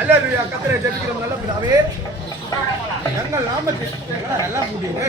அல்லேலூயா கர்த்தரை ஜெபிக்கிறோம் நல்ல பிதாவே எங்கள் நாமத்தில் எல்லாம் கூட்டிடு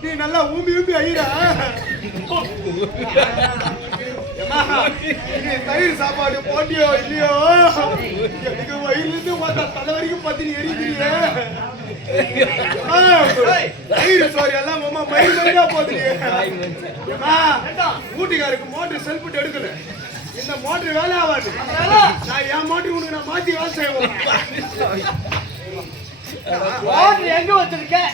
நீ நல்லா ஊம்பி ஊம்பி ஐயா தயிர் சாப்பாடு போட்டியோ இல்லையோ எனக்கு வயிறுலேருந்து தலை வரைக்கும் பத்தினி எரிக்கிறீங்க தயிர் சோறு எல்லாம் அம்மா மயில் மயிலா போதுங்க வீட்டுக்காருக்கு மோட்டர் செல்ஃபிட்டு எடுக்கல இந்த மோட்டர் வேலை ஆகாது நான் என் மோட்டர் உனக்கு நான் மாத்தி வேலை செய்வேன் மோட்டர் எங்க வச்சிருக்கேன்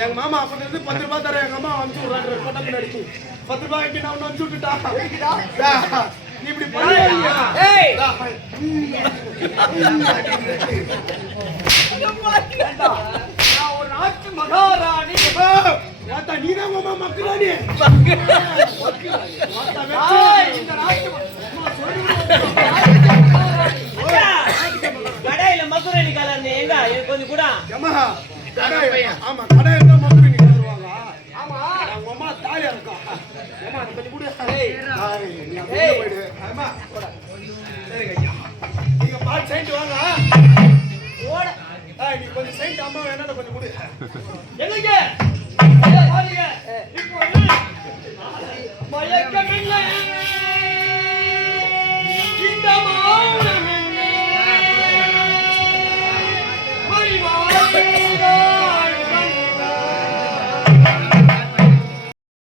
எங்க மாமா அப்ப இருந்து 10 ரூபாய் தர எங்க அம்மா அனுப்பிச்சு விடுறாங்க கொட்டை முன்னாடி 10 ரூபாய்க்கு நான் அனுப்பிச்சு விட்டுட்டா நீ இப்படி பண்ணுவீங்க ஒரு நாட்டு மகாராணி நீதான் மாமா மக்களாடி கடையில மதுரை கலர் எங்க கொஞ்சம் கூட ஆமா கடையில தான் மதுரை கலருவாங்க ஆமா உங்க அம்மா தாலியா இருக்கா அம்மா கொஞ்சம் கூட போயிடு ஆமா சரிங்க ஐயா நீங்க பால் சைண்ட் வாங்க நீ கொஞ்சம் சைண்ட் அம்மா வேணா கொஞ்சம் கூட எங்க